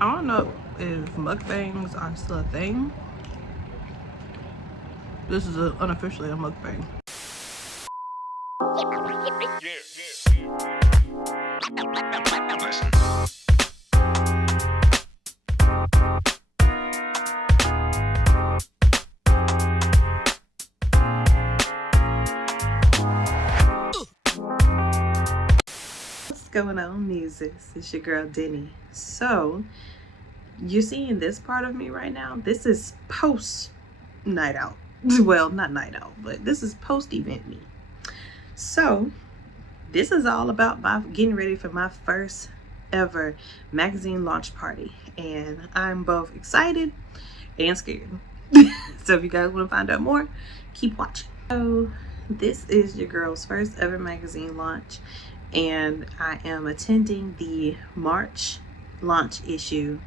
I don't know if mukbangs are still a thing. This is unofficially a mukbang. What's going on, Muses? It's your girl Denny. So you're seeing this part of me right now. This is post night out. Well, not night out, but this is post event me. So this is all about my getting ready for my first ever magazine launch party, and I'm both excited and scared. So if you guys want to find out more, keep watching. So this is your girl's first ever magazine launch, and I am attending the March issue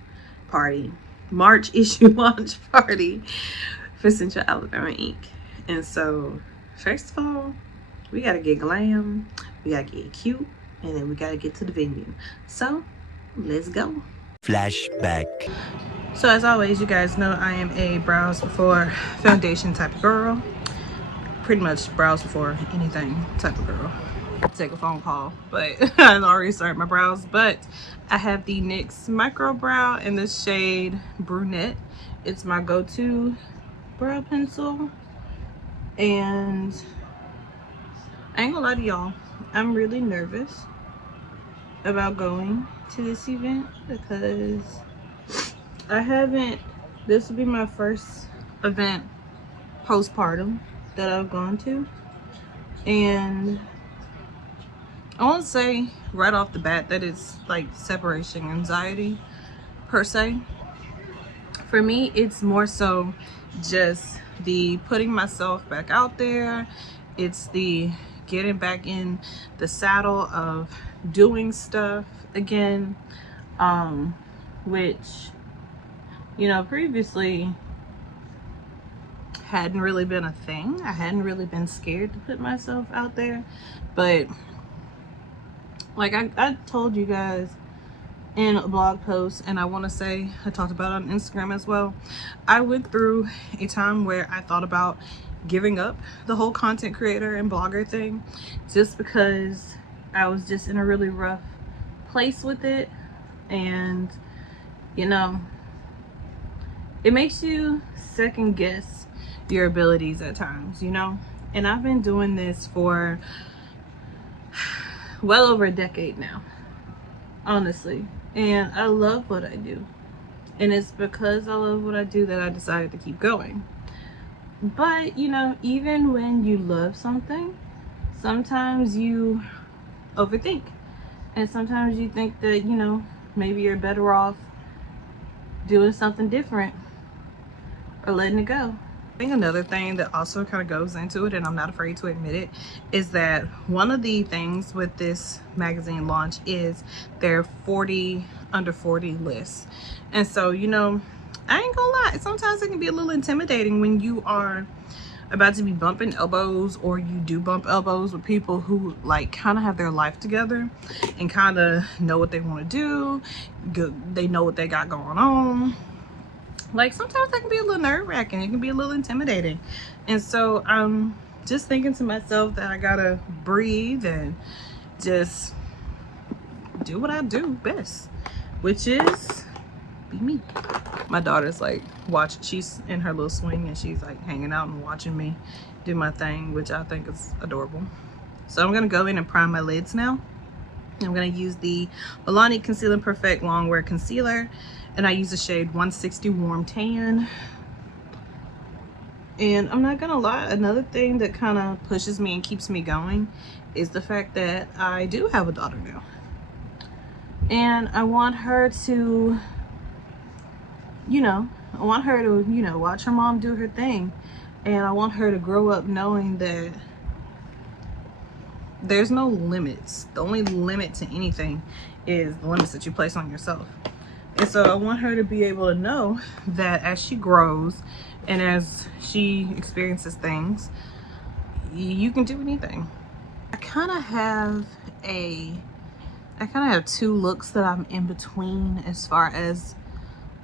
launch party for CentrAL Alabama Inc. And so first of all, we gotta get glam, we gotta get cute, and then we gotta get to the venue. So let's go. Flashback. So as always, you guys know I am a brows before foundation type of girl. Pretty much brows before anything type of girl. Take a phone call, but I've already started my brows. But I have the NYX micro brow in the shade brunette. It's my go-to brow pencil, and I ain't gonna lie to y'all, I'm really nervous about going to this event because this will be my first event postpartum that I've gone to, and I won't say right off the bat that it's like separation anxiety per se. For me, it's more so just the putting myself back out there. It's the getting back in the saddle of doing stuff again, which, you know, previously hadn't really been a thing. I hadn't really been scared to put myself out there, but like I told you guys in a blog post, and I want to say I talked about it on Instagram as well, I went through a time where I thought about giving up the whole content creator and blogger thing, just because I was just in a really rough place with it. And you know, it makes you second guess your abilities at times, you know. And I've been doing this for well over a decade now, honestly, and I love what I do, and it's because I love what I do that I decided to keep going. But you know, even when you love something, sometimes you overthink, and sometimes you think that, you know, maybe you're better off doing something different or letting it go. I think another thing that also kind of goes into it, and I'm not afraid to admit it, is that one of the things with this magazine launch is their 40 under 40 list. And so, you know, I ain't gonna lie, sometimes it can be a little intimidating when you are about to be bumping elbows, or you do bump elbows with people who like kind of have their life together and kind of know what they want to do. They know what they got going on. Like sometimes that can be a little nerve-wracking, it can be a little intimidating. And so I'm just thinking to myself that I gotta breathe and just do what I do best, which is be me. My daughter's like she's in her little swing and she's like hanging out and watching me do my thing, which I think is adorable. So I'm gonna go in and prime my lids now. I'm gonna use the Milani Conceal and Perfect Longwear Concealer, and I use the shade 160 Warm Tan. And I'm not gonna lie, another thing that kind of pushes me and keeps me going is the fact that I do have a daughter now, and I want her to, you know, watch her mom do her thing, and I want her to grow up knowing that there's no limits. The only limit to anything is the limits that you place on yourself. And so I want her to be able to know that as she grows and as she experiences things, you can do anything. I kind of have two looks that I'm in between as far as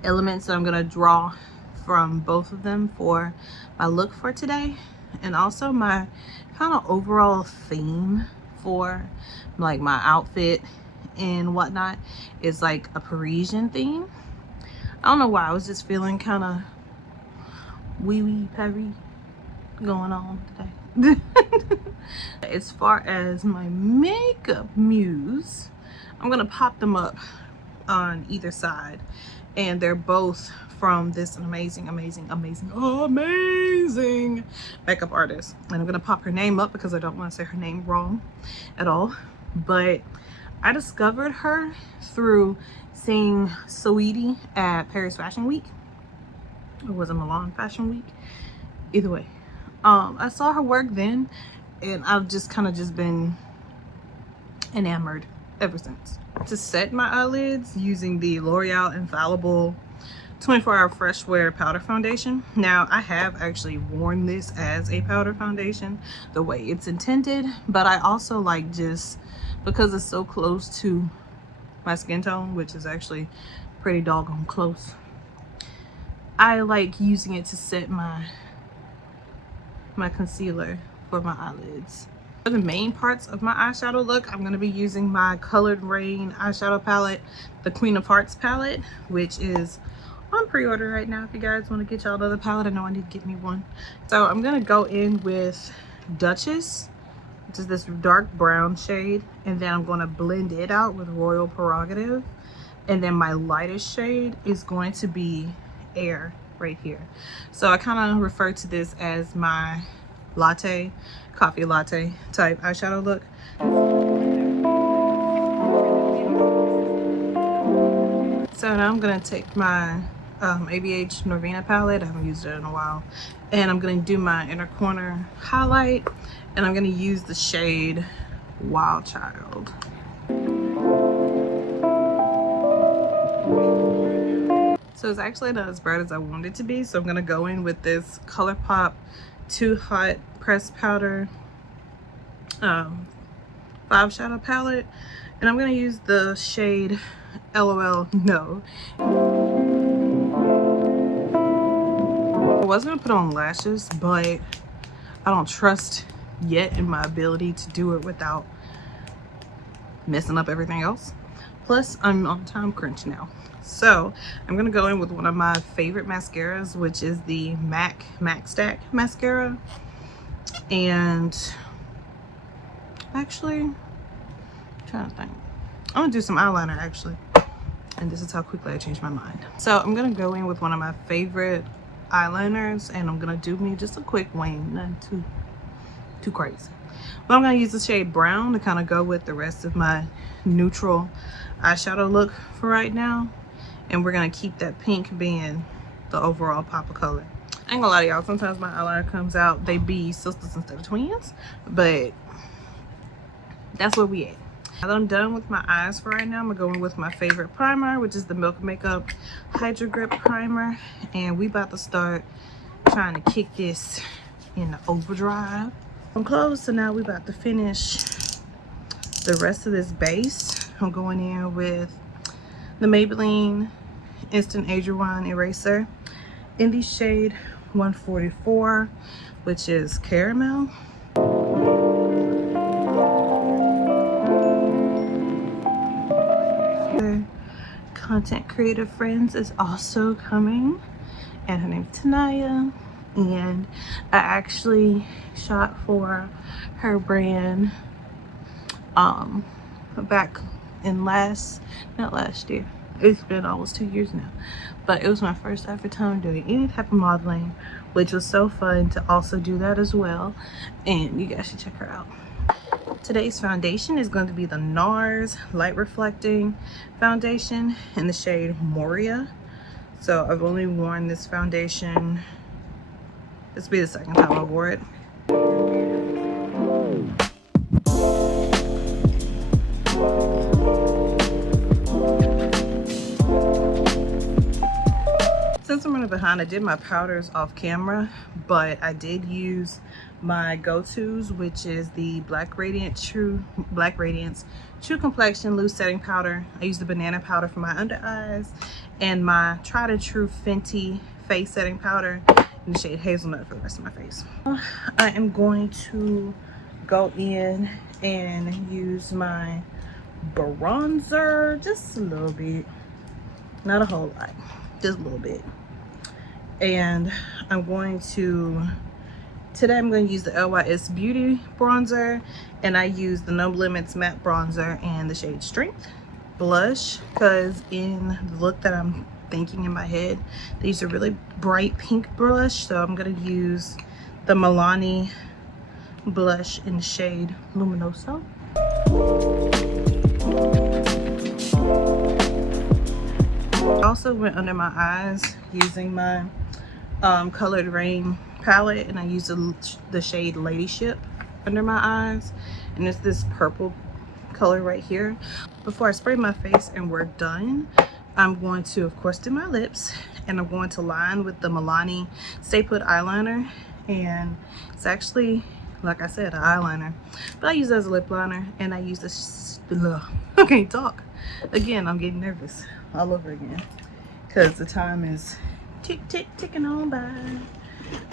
elements that I'm gonna draw from both of them for my look for today, and also my kind of overall theme for like my outfit and whatnot is like a Parisian theme. I don't know why, I was just feeling kind of wee Paris going on today. As far as my makeup muse, I'm gonna pop them up on either side, and they're both from this amazing makeup artist. And I'm gonna pop her name up because I don't want to say her name wrong at all, but I discovered her through seeing Saweetie at Paris Fashion Week, or was it Milan Fashion Week? Either way, I saw her work then, and I've just kind of just been enamored ever since. To set my eyelids, using the L'Oreal Infallible 24-hour fresh wear powder foundation. Now I have actually worn this as a powder foundation the way it's intended, but I also like, just because it's so close to my skin tone, which is actually pretty doggone close, I like using it to set my concealer for my eyelids. For the main parts of my eyeshadow look, I'm going to be using my Colored Rain eyeshadow palette, the Queen of Hearts palette, which is on pre-order right now if you guys want to get y'all another palette. I know I need to get me one. So I'm going to go in with Duchess, which is this dark brown shade, and then I'm going to blend it out with Royal Prerogative, and then my lightest shade is going to be Air right here. So I kind of refer to this as my coffee latte type eyeshadow look. So now I'm gonna take my ABH Norvina palette. I haven't used it in a while, and I'm gonna do my inner corner highlight, and I'm gonna use the shade Wild Child. So it's actually not as bright as I wanted it to be, so I'm gonna go in with this ColourPop Too Hot pressed powder 5 shadow palette, and I'm gonna use the shade LOL No. I was gonna put on lashes, but I don't trust yet in my ability to do it without messing up everything else. Plus I'm on time crunch now, so I'm gonna go in with one of my favorite mascaras, which is the MAC Stack mascara. And actually, I'm trying to think, I'm gonna do some eyeliner actually, and this is how quickly I changed my mind. So I'm gonna go in with one of my favorite eyeliners, and I'm gonna do me just a quick wing, nothing too crazy. But I'm gonna use the shade Brown to kind of go with the rest of my neutral eyeshadow look for right now, and we're gonna keep that pink being the overall pop of color. I ain't gonna lie to y'all, sometimes my eyeliner comes out, they be sisters instead of twins, but that's where we at. Now that I'm done with my eyes for right now, I'm gonna go in with my favorite primer, which is the Milk Makeup Hydro Grip Primer, and we about to start trying to kick this in the overdrive. I'm close, so now we about to finish the rest of this base. I'm going in with the Maybelline Instant Age Rewind Eraser in the shade 144, which is Caramel. Content creator friends is also coming, and her name's Tanaya, and I actually shot for her brand back in not last year, it's been almost 2 years now, but it was my first ever time doing any type of modeling, which was so fun to also do that as well, and you guys should check her out. Today's foundation is going to be the NARS Light Reflecting Foundation in the shade Moria. So I've only worn this foundation, this will be the second time I wore it. Since I'm running behind, I did my powders off camera, but I did use my go-tos, which is the Black Radiance True Complexion Loose Setting Powder. I use the banana powder for my under eyes, and my tried and true Fenty face setting powder in the shade Hazelnut for the rest of my face. I am going to go in and use my bronzer, just a little bit, not a whole lot, just a little bit. And I'm going to, today I'm going to use the LYS Beauty bronzer, and I use the No Limits matte bronzer and the shade Strength. Blush, because in the look that I'm thinking in my head, these are really bright pink blush, so I'm going to use the Milani blush in the shade Luminoso. I also went under my eyes using my Colored Rain palette, and I used the shade Ladyship under my eyes, and it's this purple color right here. Before I spray my face and we're done, I'm going to of course do my lips, and I'm going to line with the Milani Stay Put eyeliner, and it's actually, like I said, an eyeliner, but I use it as a lip liner. And I use this, I can't talk again, I'm getting nervous all over again because the time is ticking on by.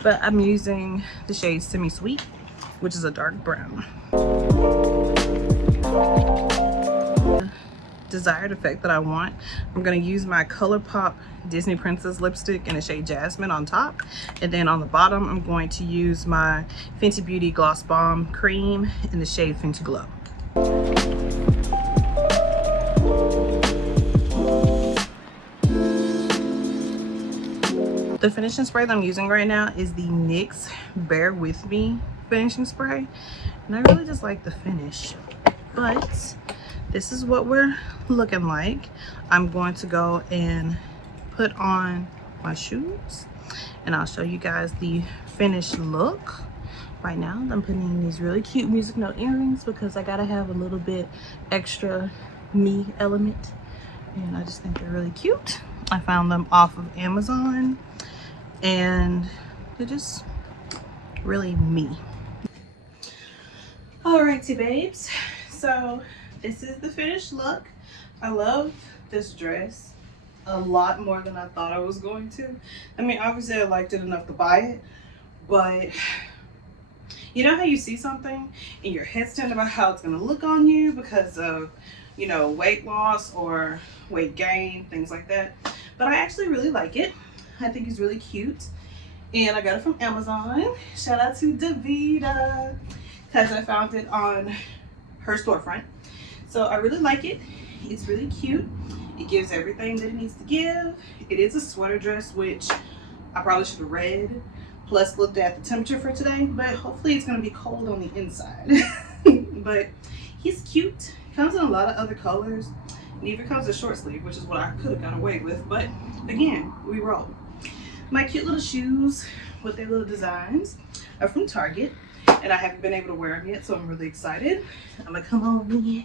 But I'm using the shade Semi Sweet, which is a dark brown. Desired effect that I want, I'm going to use my ColourPop Disney Princess lipstick in the shade Jasmine on top, and then on the bottom I'm going to use my Fenty Beauty Gloss Bomb cream in the shade Fenty Glow. The finishing spray that I'm using right now is the NYX Bear With Me finishing spray, and I really just like the finish. But this is what we're looking like. I'm going to go and put on my shoes, and I'll show you guys the finished look. Right now I'm putting in these really cute music note earrings because I gotta have a little bit extra me element, and I just think they're really cute. I found them off of Amazon, and they're just really me. Alrighty babes, so this is the finished look. I love this dress a lot more than I thought I was going to. I mean, obviously I liked it enough to buy it, but you know how you see something and you're hesitant about how it's going to look on you because of, you know, weight loss or weight gain, things like that. But I actually really like it. I think it's really cute, and I got it from Amazon. Shout out to Davida, because I found it on her storefront. So I really like it. It's really cute. It gives everything that it needs to give. It is a sweater dress, which I probably should have read, plus looked at the temperature for today, but hopefully it's going to be cold on the inside. But he's cute. Comes in a lot of other colors, and even comes in short sleeve, which is what I could have got away with, but again, we roll. My cute little shoes with their little designs are from Target, and I haven't been able to wear them yet, so I'm really excited. I'm gonna come on in.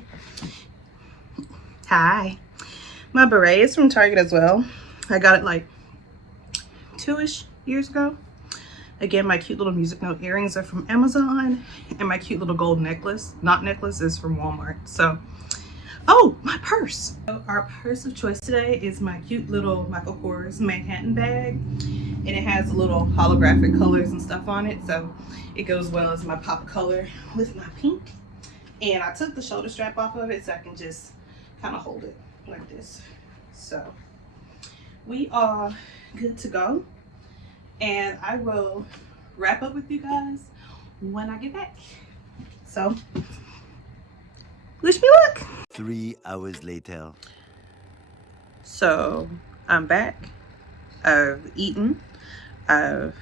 Hi. My beret is from Target as well. I got it like 2-ish years ago. Again, my cute little music note earrings are from Amazon, and my cute little gold necklace, not necklace, is from Walmart. So, oh, my purse. So our purse of choice today is my cute little Michael Kors Manhattan bag, and it has little holographic colors and stuff on it, so it goes well as my pop color with my pink. And I took the shoulder strap off of it so I can just kind of hold it like this. So we are good to go, and I will wrap up with you guys when I get back. So wish me luck. 3 hours later. So I'm back. I've eaten. I've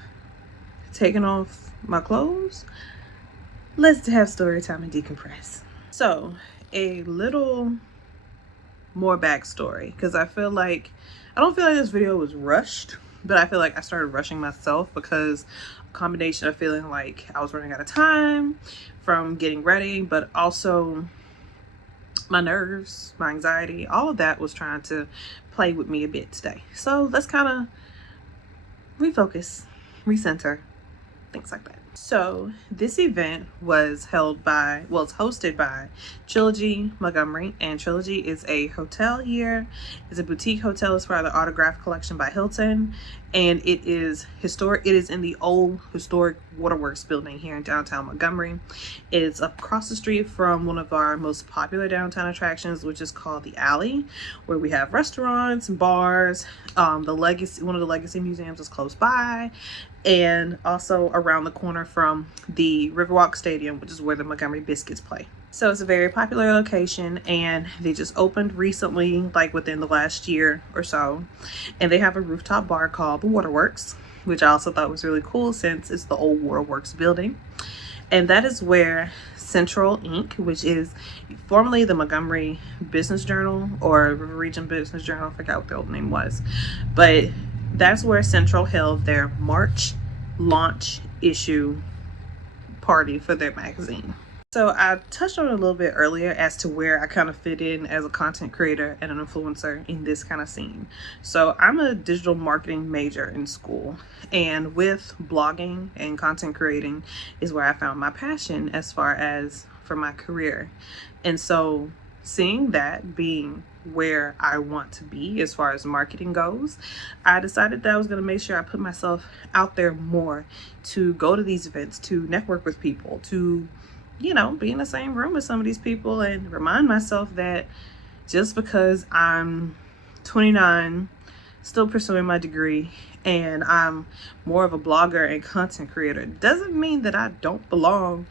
taken off my clothes. Let's have story time and decompress. So a little more backstory, because I don't feel like this video was rushed, but I feel like I started rushing myself because a combination of feeling like I was running out of time from getting ready, but also my nerves, my anxiety, all of that was trying to play with me a bit today. So let's kind of refocus, recenter, things like that. So this event was held by, well, it's hosted by Trilogy Montgomery, and Trilogy is a hotel here. It's a boutique hotel. It's part of the Autograph Collection by Hilton, and it is historic. It is in the old historic Waterworks building here in downtown Montgomery. It's across the street from one of our most popular downtown attractions, which is called the Alley, where we have restaurants, bars. The Legacy, one of the Legacy museums is close by, and also around the corner from the Riverwalk Stadium, which is where the Montgomery Biscuits play. So it's a very popular location, and they just opened recently, like within the last year or so. And they have a rooftop bar called the Waterworks, which I also thought was really cool since it's the old Waterworks building. And that is where CentrAL Inc., which is formerly the Montgomery Business Journal or River Region Business Journal, I forgot what the old name was, but that's where CentrAL held their March launch issue party for their magazine. So I touched on it a little bit earlier as to where I kind of fit in as a content creator and an influencer in this kind of scene. So I'm a digital marketing major in school, and with blogging and content creating is where I found my passion as far as for my career. And so seeing that being where I want to be as far as marketing goes, I decided that I was going to make sure I put myself out there more, to go to these events, to network with people, to be in the same room with some of these people, and remind myself that just because I'm 29, still pursuing my degree, and I'm more of a blogger and content creator, doesn't mean that I don't belong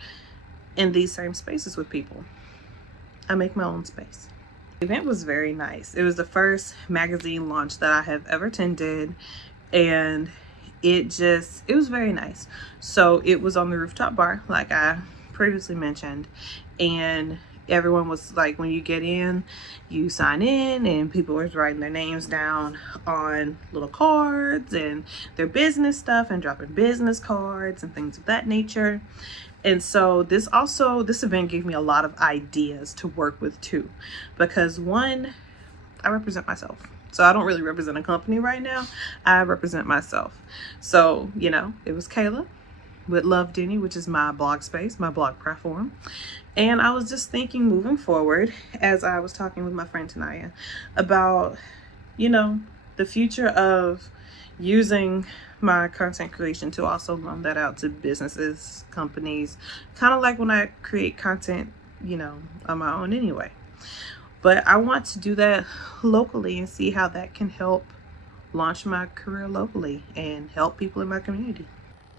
in these same spaces with people. I make my own space. The event was very nice. It was the first magazine launch that I have ever attended, and it was very nice. So it was on the rooftop bar, like I previously mentioned, and everyone was like, when you get in, you sign in, and people were writing their names down on little cards and their business stuff, and dropping business cards and things of that nature. And so this event gave me a lot of ideas to work with too, because one, I represent myself. So I don't really represent a company right now. I represent myself. So, it was Kayla with Love Denny, which is my blog space, my blog platform. And I was just thinking, moving forward, as I was talking with my friend Tanaya about, the future of using my content creation to also loan that out to businesses, companies, kind of like when I create content, on my own anyway. But I want to do that locally and see how that can help launch my career locally and help people in my community.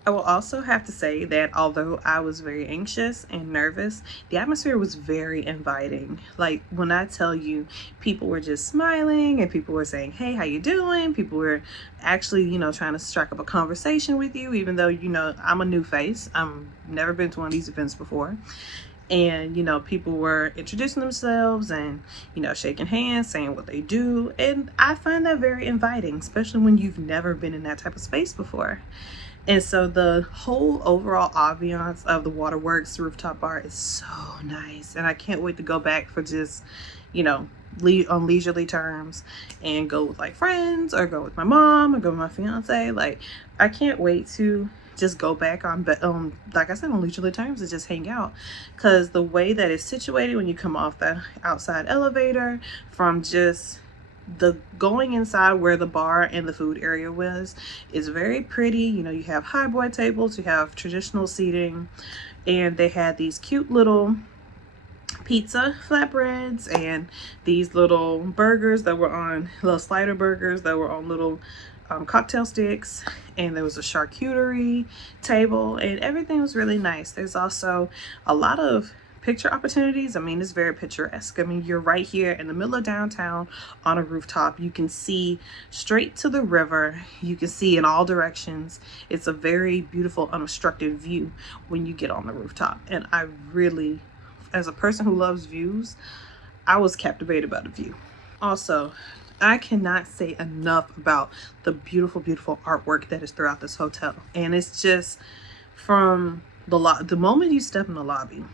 I will also have to say that although I was very anxious and nervous, the atmosphere was very inviting. Like, when I tell you, people were just smiling, and people were saying, "Hey, how you doing?" People were actually, trying to strike up a conversation with you, even though, I'm a new face. I've never been to one of these events before. And, people were introducing themselves and, shaking hands, saying what they do. And I find that very inviting, especially when you've never been in that type of space before. And so the whole overall ambiance of the Waterworks rooftop bar is so nice. And I can't wait to go back for just, on leisurely terms, and go with like friends, or go with my mom, or go with my fiance. Like, I can't wait to just go back on, like I said, on leisurely terms, and just hang out. Because the way that it's situated, when you come off the outside elevator from just the going inside where the bar and the food area was, is very pretty. You have highboy tables, you have traditional seating, and they had these cute little pizza flatbreads and these little burgers that were on little slider burgers that were on little cocktail sticks, and there was a charcuterie table, and everything was really nice. There's also a lot of picture opportunities. It's very picturesque. You're right here in the middle of downtown on a rooftop. You can see straight to the river. You can see in all directions. It's a very beautiful, unobstructed view when you get on the rooftop. And I really, as a person who loves views, I was captivated by the view. Also, I cannot say enough about the beautiful, beautiful artwork that is throughout this hotel. And it's just from the moment you step in the lobby,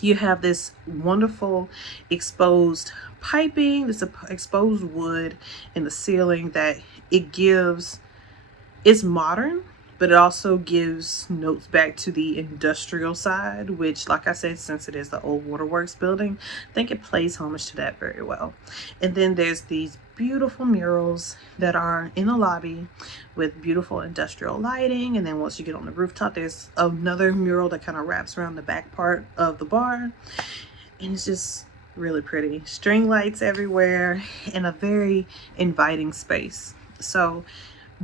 you have this wonderful exposed piping, this exposed wood in the ceiling that it's modern, but it also gives notes back to the industrial side, which, like I said, since it is the old waterworks building, I think it plays homage to that very well. And then there's these beautiful murals that are in the lobby with beautiful industrial lighting. And then once you get on the rooftop, there's another mural that kind of wraps around the back part of the bar, and it's just really pretty. String lights everywhere and a very inviting space. So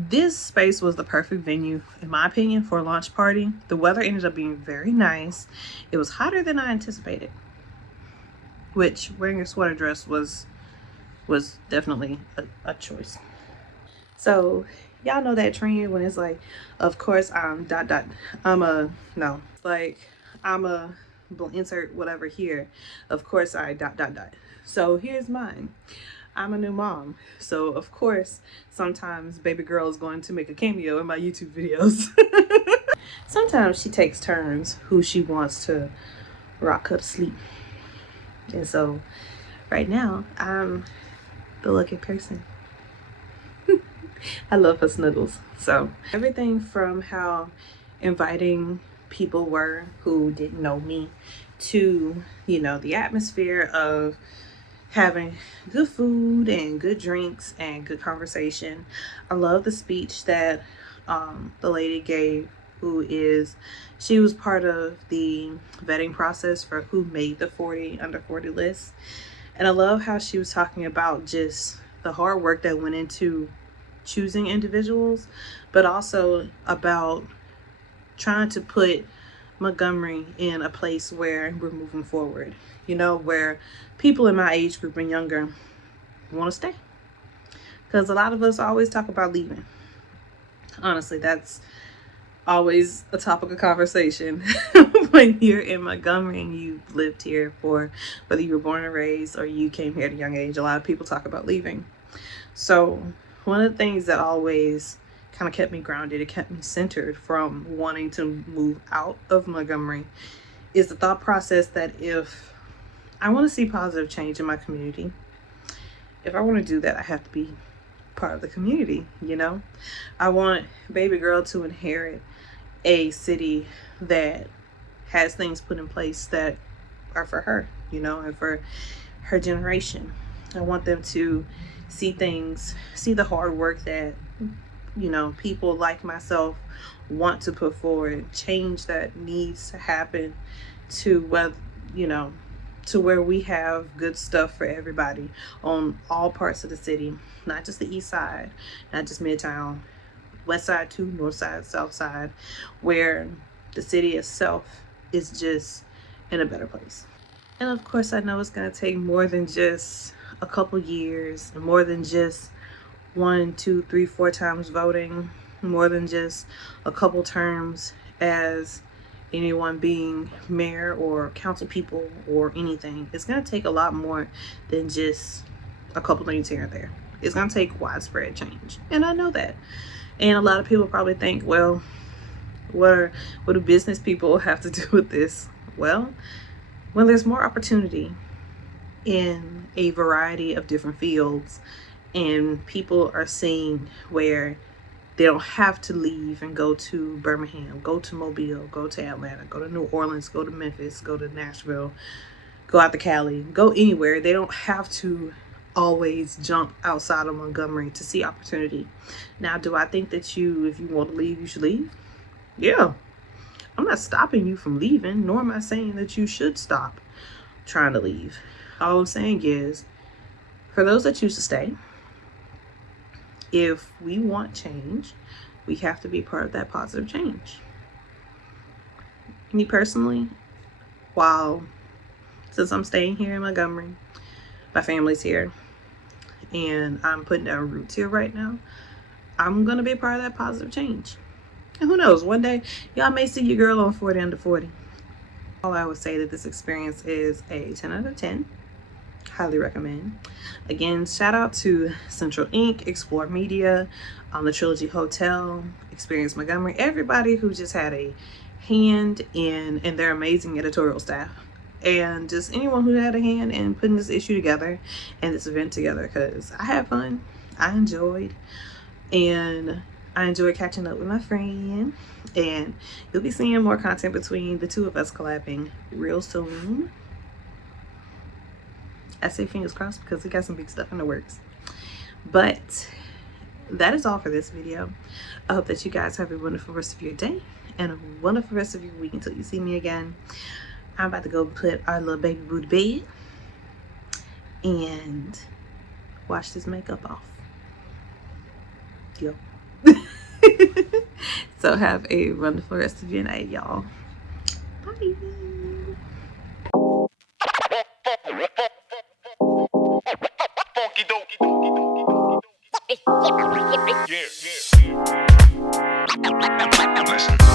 this space was the perfect venue, in my opinion, for a launch party. The weather ended up being very nice. It was hotter than I anticipated, which wearing a sweater dress was definitely a choice. So y'all know that trend when it's like, of course I'm dot dot, I'm a, no, like I'm a insert whatever here. Of course I dot dot dot. So here's mine. I'm a new mom. So of course sometimes baby girl is going to make a cameo in my YouTube videos. Sometimes she takes turns who she wants to rock her to sleep. And so right now I'm the lucky person. I love her snuggles. So everything from how inviting people were who didn't know me to, you know, the atmosphere of having good food and good drinks and good conversation. I love the speech that the lady gave, she was part of the vetting process for who made the 40 under 40 list. And I love how she was talking about just the hard work that went into choosing individuals, but also about trying to put Montgomery in a place where we're moving forward, you know, where people in my age group and younger want to stay. Because a lot of us always talk about leaving. Honestly, that's always a topic of conversation when you're in Montgomery and you lived here for, whether you were born and raised or you came here at a young age. A lot of people talk about leaving. So one of the things that always kind of kept me grounded, it kept me centered from wanting to move out of Montgomery, is the thought process that if I want to see positive change in my community, if I want to do that, I have to be part of the community, you know? I want baby girl to inherit a city that has things put in place that are for her, you know, and for her generation. I want them to see the hard work that, you know, people like myself want to put forward, change that needs to happen to whether, you know, to where we have good stuff for everybody on all parts of the city, not just the east side, not just midtown, west side too, north side, south side, where the city itself is just in a better place. And of course, I know it's going to take more than just a couple years, more than just 1, 2, 3, 4 times voting, more than just a couple terms as anyone being mayor or council people or anything. It's going to take a lot more than just a couple things here and there. It's going to take widespread change. And I know that. And a lot of people probably think, well, what do business people have to do with this? Well, when there's more opportunity in a variety of different fields and people are seeing where they don't have to leave and go to Birmingham, go to Mobile, go to Atlanta, go to New Orleans, go to Memphis, go to Nashville, go out to Cali, go anywhere. They don't have to always jump outside of Montgomery to see opportunity. Now, do I think that if you want to leave, you should leave? Yeah. I'm not stopping you from leaving, nor am I saying that you should stop trying to leave. All I'm saying is, for those that choose to stay, if we want change, we have to be part of that positive change. Me personally, since I'm staying here in Montgomery, my family's here, and I'm putting down roots here right now, I'm going to be a part of that positive change. And who knows, one day y'all may see your girl on 40 under 40. All I would say that this experience is a 10 out of 10. Highly recommend. Again, shout out to CentrAL Inc., Explore Media, the Trilogy Hotel, Experience Montgomery, everybody who just had a hand in their amazing editorial staff, and just anyone who had a hand in putting this issue together and this event together, because I had fun, I enjoyed, and I enjoy catching up with my friend, and you'll be seeing more content between the two of us collabing real soon. I say fingers crossed because we got some big stuff in the works. But that is all for this video. I hope that you guys have a wonderful rest of your day and a wonderful rest of your week until you see me again. I'm about to go put our little baby boo to bed and wash this makeup off. Yo. So have a wonderful rest of your night, y'all. Bye. Yeah. Listen.